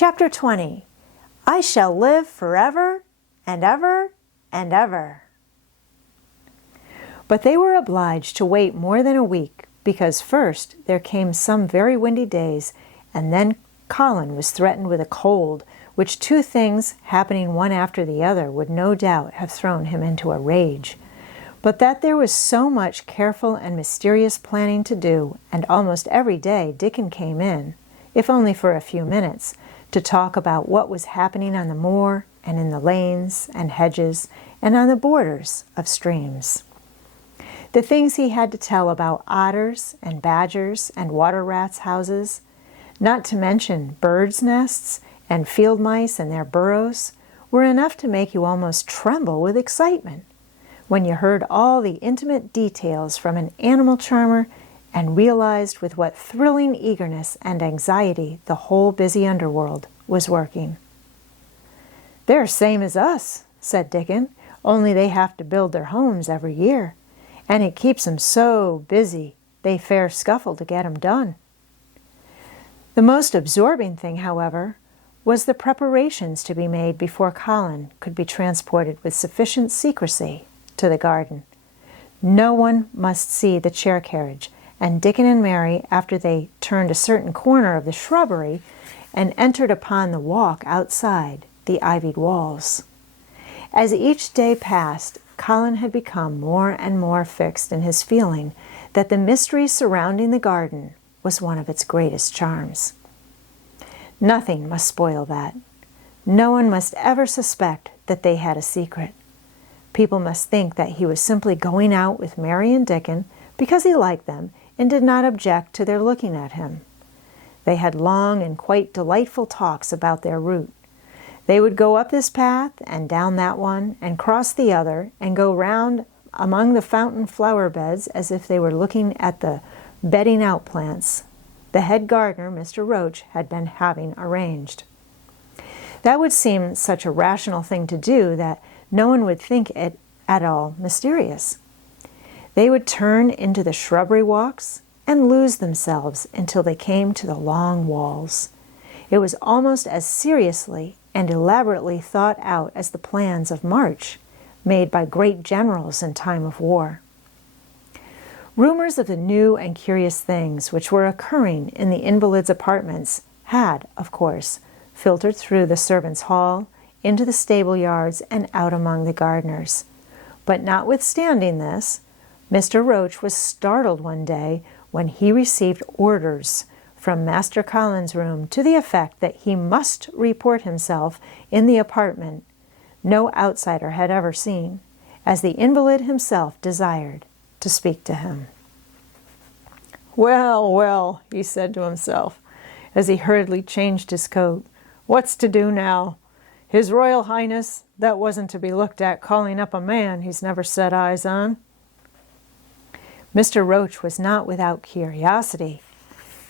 Chapter 20. I shall live forever and ever and ever. But they were obliged to wait more than a week, because first there came some very windy days, and then Colin was threatened with a cold, which two things, happening one after the other, would no doubt have thrown him into a rage. But that there was so much careful and mysterious planning to do, and almost every day Dickon came in, if only for a few minutes, to talk about what was happening on the moor and in the lanes and hedges and on the borders of streams. The things he had to tell about otters and badgers and water rats' houses, not to mention birds' nests and field mice and their burrows, were enough to make you almost tremble with excitement when you heard all the intimate details from an animal charmer and realized with what thrilling eagerness and anxiety the whole busy underworld was working. "They're same as us," said Dickon, "only they have to build their homes every year, and it keeps 'em so busy they fair scuffle to get 'em done." The most absorbing thing, however, was the preparations to be made before Colin could be transported with sufficient secrecy to the garden. No one must see the chair carriage, and Dickon and Mary, after they turned a certain corner of the shrubbery and entered upon the walk outside the ivied walls. As each day passed, Colin had become more and more fixed in his feeling that the mystery surrounding the garden was one of its greatest charms. Nothing must spoil that. No one must ever suspect that they had a secret. People must think that he was simply going out with Mary and Dickon because he liked them and did not object to their looking at him. They had long and quite delightful talks about their route. They would go up this path and down that one and cross the other and go round among the fountain flower beds as if they were looking at the bedding out plants the head gardener, Mr. Roach, had been having arranged. That would seem such a rational thing to do that no one would think it at all mysterious. They would turn into the shrubbery walks and lose themselves until they came to the long walls. It was almost as seriously and elaborately thought out as the plans of march made by great generals in time of war. Rumors of the new and curious things which were occurring in the invalids' apartments had, of course, filtered through the servants' hall, into the stable yards, and out among the gardeners. But notwithstanding this, Mr. Roach was startled one day when he received orders from Master Colin's room to the effect that he must report himself in the apartment no outsider had ever seen, as the invalid himself desired to speak to him. "Well, well," he said to himself, as he hurriedly changed his coat, "what's to do now? His Royal Highness, that wasn't to be looked at calling up a man he's never set eyes on." Mr. Roach was not without curiosity.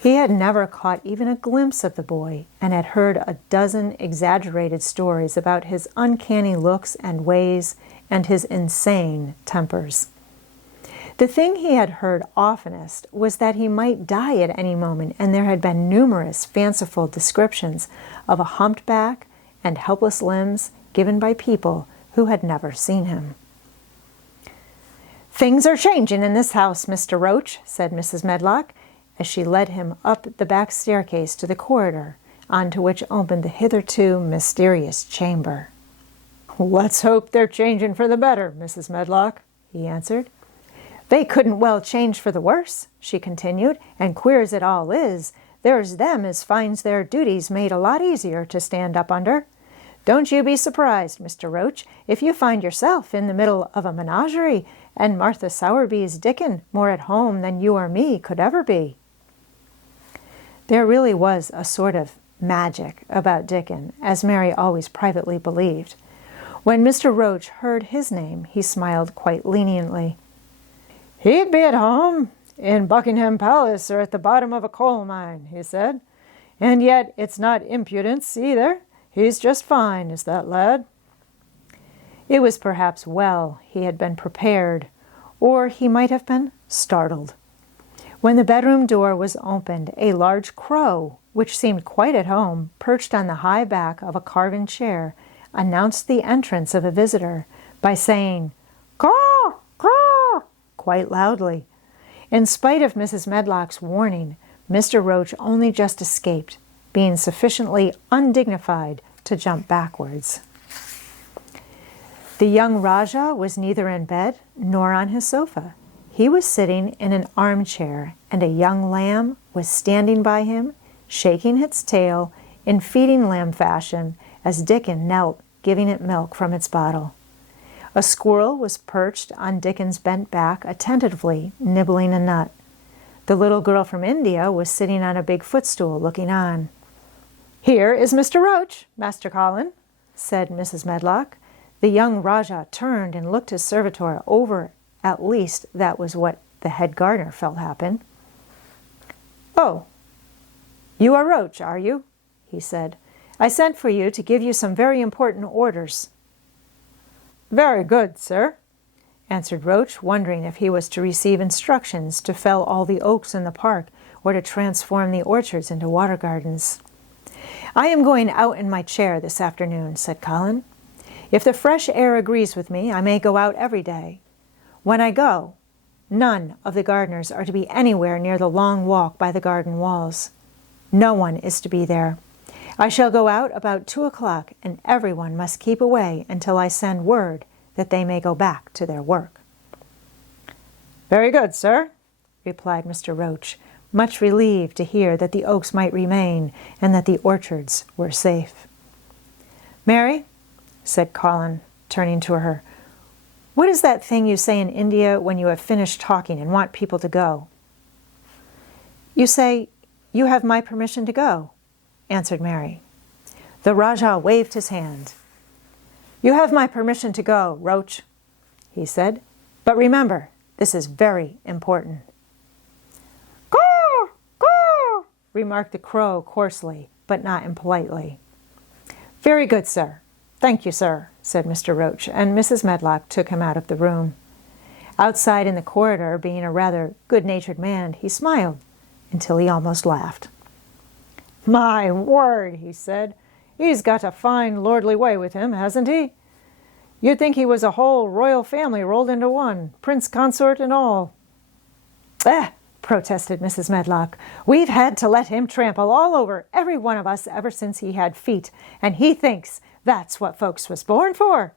He had never caught even a glimpse of the boy, and had heard a dozen exaggerated stories about his uncanny looks and ways and his insane tempers. The thing he had heard oftenest was that he might die at any moment, and there had been numerous fanciful descriptions of a humped back and helpless limbs given by people who had never seen him. "Things are changing in this house, Mr. Roach," said Mrs. Medlock, as she led him up the back staircase to the corridor, onto which opened the hitherto mysterious chamber. "Let's hope they're changing for the better, Mrs. Medlock," he answered. "They couldn't well change for the worse," she continued, "and queer as it all is, there's them as finds their duties made a lot easier to stand up under. Don't you be surprised, Mr. Roach, if you find yourself in the middle of a menagerie, and Martha Sowerby's Dickon more at home than you or me could ever be." There really was a sort of magic about Dickon, as Mary always privately believed. When Mr. Roach heard his name, he smiled quite leniently. "He'd be at home in Buckingham Palace or at the bottom of a coal mine," he said. "And yet it's not impudence either. He's just fine, is that lad." It was perhaps well he had been prepared, or he might have been startled. When the bedroom door was opened, a large crow which seemed quite at home, perched on the high back of a carven chair, announced the entrance of a visitor by saying, "Caw, caw," quite loudly. In spite of Mrs. Medlock's warning, Mr. Roach only just escaped, being sufficiently undignified to jump backwards. The young Rajah was neither in bed nor on his sofa. He was sitting in an armchair, and a young lamb was standing by him, shaking its tail in feeding lamb fashion as Dickon knelt giving it milk from its bottle. A squirrel was perched on Dickon's bent back, attentively nibbling a nut. The little girl from India was sitting on a big footstool looking on. "Here is Mr. Roach, Master Colin," said Mrs. Medlock. The young Rajah turned and looked his servitor over. At least that was what the head gardener felt happen. "Oh, you are Roach, are you?" he said. "I sent for you to give you some very important orders." "Very good, sir," answered Roach, wondering if he was to receive instructions to fell all the oaks in the park or to transform the orchards into water gardens. "I am going out in my chair this afternoon," said Colin. "If the fresh air agrees with me, I may go out every day. When I go, none of the gardeners are to be anywhere near the long walk by the garden walls. No one is to be there. I shall go out about 2 o'clock, and everyone must keep away until I send word that they may go back to their work." "Very good, sir," replied Mr. Roach, much relieved to hear that the oaks might remain and that the orchards were safe. "Mary," said Colin, turning to her, "what is that thing you say in India when you have finished talking and want people to go?" "You say, 'You have my permission to go,'" answered Mary. The Rajah waved his hand. "You have my permission to go, Roach," he said. "But remember, this is very important." "Caw, caw," remarked the crow coarsely, but not impolitely. "Very good, sir. Thank you, sir," said Mr. Roach, and Mrs. Medlock took him out of the room. Outside in the corridor, being a rather good-natured man, he smiled until he almost laughed. "My word," he said, "he's got a fine lordly way with him, hasn't he? You'd think he was a whole royal family rolled into one, prince consort and all." "Eh," protested Mrs. Medlock, "we've had to let him trample all over every one of us ever since he had feet, and he thinks that's what folks was born for."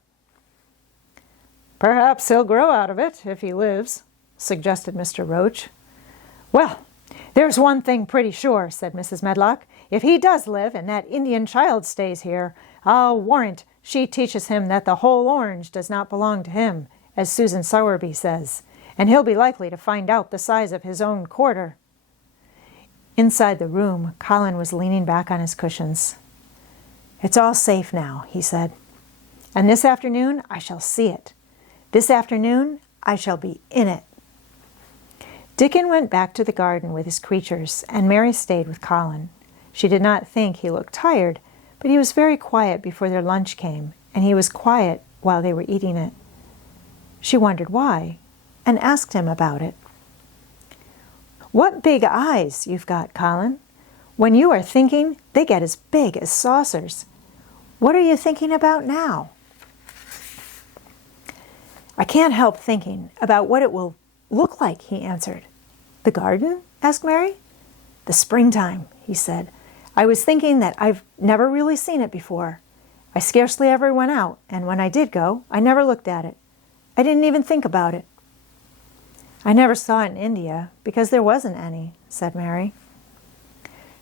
"Perhaps he'll grow out of it, if he lives," suggested Mr. Roach. "Well, there's one thing pretty sure," said Mrs. Medlock. "If he does live and that Indian child stays here, I'll warrant she teaches him that the whole orange does not belong to him, as Susan Sowerby says, and he'll be likely to find out the size of his own quarter." Inside the room, Colin was leaning back on his cushions. "It's all safe now," he said. "And this afternoon I shall see it. This afternoon I shall be in it." Dickon went back to the garden with his creatures, and Mary stayed with Colin. She did not think he looked tired, but he was very quiet before their lunch came, and he was quiet while they were eating it. She wondered why, and asked him about it. "What big eyes you've got, Colin. When you are thinking, they get as big as saucers. What are you thinking about now?" "I can't help thinking about what it will look like," he answered. "The garden?" asked Mary. "The springtime," he said. "I was thinking that I've never really seen it before. I scarcely ever went out, and when I did go, I never looked at it. I didn't even think about it." "I never saw it in India, because there wasn't any," said Mary.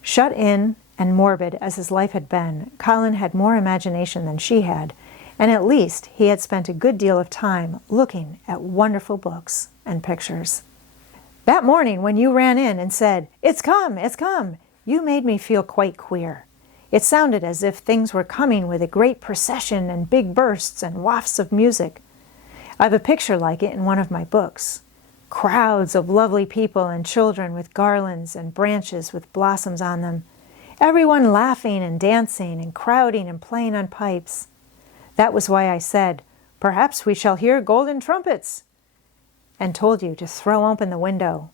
Shut in and morbid as his life had been, Colin had more imagination than she had, and at least he had spent a good deal of time looking at wonderful books and pictures. "That morning when you ran in and said, 'It's come, it's come,' you made me feel quite queer. It sounded as if things were coming with a great procession and big bursts and wafts of music. I've a picture like it in one of my books. Crowds of lovely people and children with garlands and branches with blossoms on them. Everyone laughing and dancing and crowding and playing on pipes. That was why I said, 'Perhaps we shall hear golden trumpets,' and told you to throw open the window."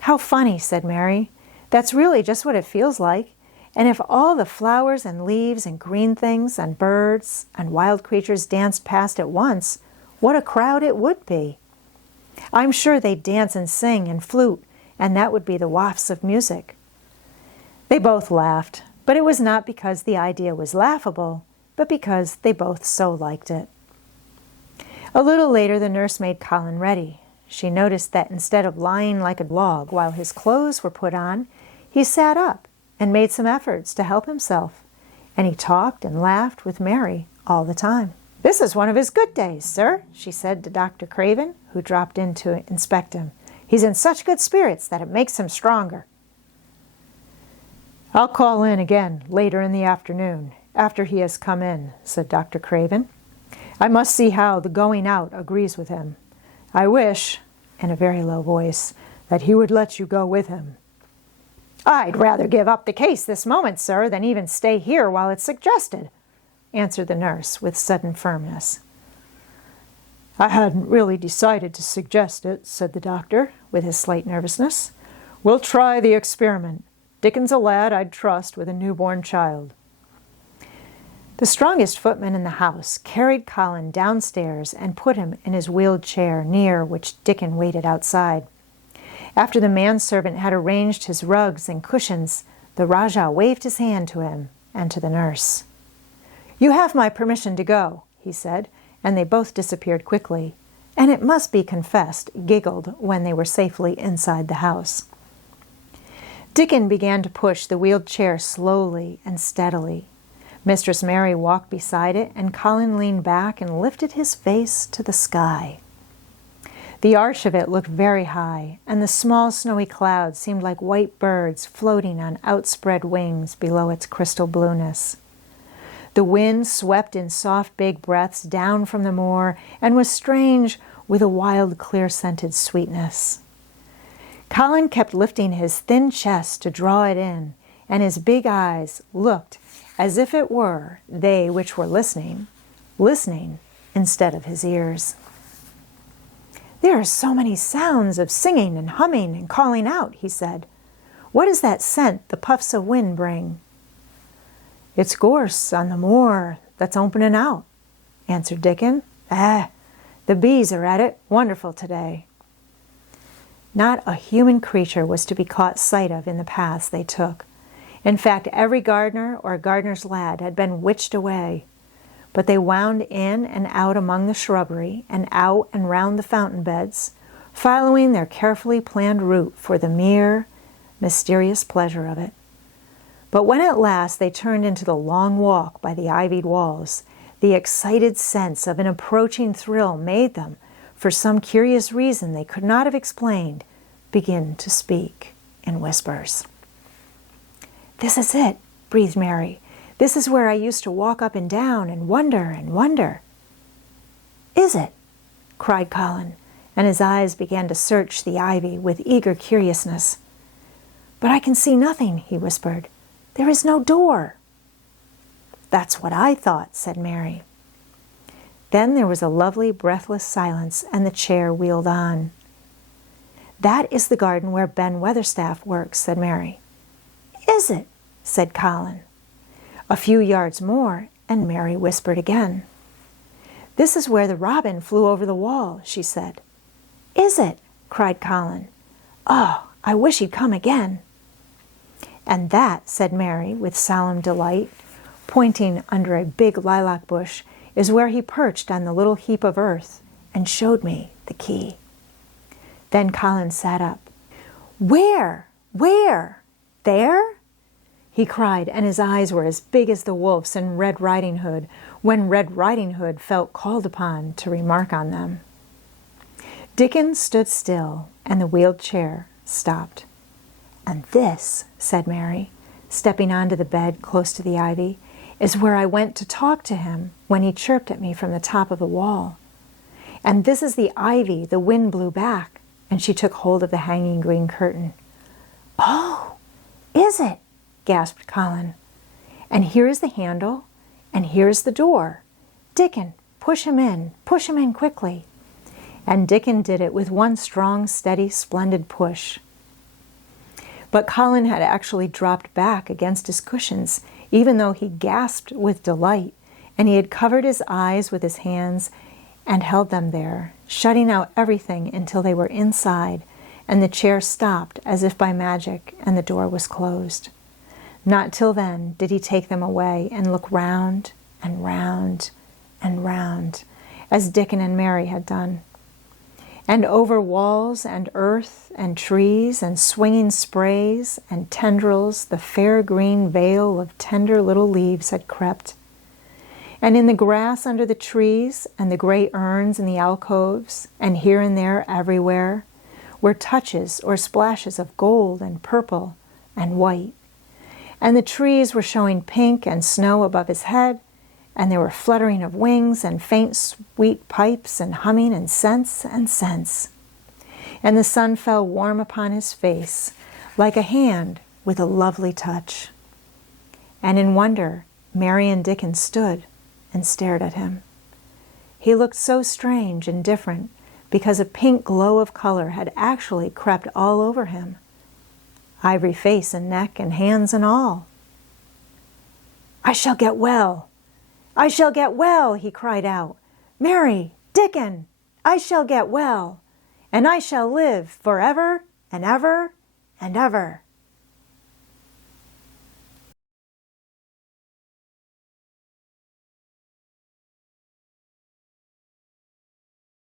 "How funny," said Mary. That's really just what it feels like. And if all the flowers and leaves and green things and birds and wild creatures danced past at once, what a crowd it would be. I'm sure they'd dance and sing and flute, and that would be the wafts of music. They both laughed, but it was not because the idea was laughable, but because they both so liked it. A little later, the nurse made Colin ready. She noticed that instead of lying like a log while his clothes were put on, he sat up and made some efforts to help himself, and he talked and laughed with Mary all the time. "This is one of his good days, sir," she said to Dr. Craven, who dropped in to inspect him. "He's in such good spirits that it makes him stronger." "I'll call in again later in the afternoon, after he has come in," said Dr. Craven. "I must see how the going out agrees with him. I wish," in a very low voice, "that he would let you go with him." "I'd rather give up the case this moment, sir, than even stay here while it's suggested," answered the nurse with sudden firmness. "I hadn't really decided to suggest it," said the doctor, with his slight nervousness. "We'll try the experiment. Dickon's a lad I'd trust with a newborn child." The strongest footman in the house carried Colin downstairs and put him in his wheeled chair near which Dickon waited outside. After the manservant had arranged his rugs and cushions, the Rajah waved his hand to him and to the nurse. "You have my permission to go," he said, and they both disappeared quickly, and it must be confessed, giggled when they were safely inside the house. Dickon began to push the wheeled chair slowly and steadily. Mistress Mary walked beside it, and Colin leaned back and lifted his face to the sky. The arch of it looked very high, and the small snowy clouds seemed like white birds floating on outspread wings below its crystal blueness. The wind swept in soft big breaths down from the moor and was strange with a wild clear-scented sweetness. Colin kept lifting his thin chest to draw it in, and his big eyes looked as if it were they which were listening instead of his ears. "There are so many sounds of singing and humming and calling out," he said. "What is that scent the puffs of wind bring?" "It's gorse on the moor that's opening out," answered Dickon. The bees are at it wonderful today." Not a human creature was to be caught sight of in the paths they took. In fact, every gardener or gardener's lad had been witched away. But they wound in and out among the shrubbery and out and round the fountain beds, following their carefully planned route for the mere, mysterious pleasure of it. But when at last they turned into the long walk by the ivied walls, the excited sense of an approaching thrill made them, for some curious reason they could not have explained, begin to speak in whispers. "This is it," breathed Mary. "This is where I used to walk up and down and wonder and wonder." "Is it?" cried Colin, and his eyes began to search the ivy with eager curiousness. "But I can see nothing," he whispered. "There is no door." "That's what I thought," said Mary. Then there was a lovely breathless silence, and the chair wheeled on. "That is the garden where Ben Weatherstaff works," said Mary. "Is it?" said Colin. A few yards more, and Mary whispered again. "This is where the robin flew over the wall," she said. "Is it?" cried Colin. "Oh, I wish he'd come again." "And that," said Mary with solemn delight, pointing under a big lilac bush, "is where he perched on the little heap of earth and showed me the key." Then Colin sat up. "Where? Where? There?" he cried, and his eyes were as big as the wolf's in Red Riding Hood, when Red Riding Hood felt called upon to remark on them. Dickon stood still, and the wheeled chair stopped. "And this," said Mary, stepping onto the bed close to the ivy, "is where I went to talk to him when he chirped at me from the top of the wall. And this is the ivy the wind blew back," and she took hold of the hanging green curtain. "Oh, is it?" gasped Colin. "And here is the handle, and here is the door. Dickon, push him in quickly." And Dickon did it with one strong, steady, splendid push. But Colin had actually dropped back against his cushions, even though he gasped with delight, and he had covered his eyes with his hands and held them there, shutting out everything until they were inside, and the chair stopped as if by magic, and the door was closed. Not till then did he take them away and look round and round and round, as Dickon and Mary had done. And over walls and earth and trees and swinging sprays and tendrils the fair green veil of tender little leaves had crept. And in the grass under the trees and the gray urns in the alcoves, and here and there everywhere, were touches or splashes of gold and purple and white. And the trees were showing pink and snow above his head, and there were fluttering of wings and faint sweet pipes and humming and scents and scents. And the sun fell warm upon his face, like a hand with a lovely touch. And in wonder, Mary and Dickon stood and stared at him. He looked so strange and different because a pink glow of color had actually crept all over him, ivory face and neck and hands and all. "I shall get well! I shall get well!" he cried out. "Mary, Dickon, I shall get well, and I shall live forever and ever and ever."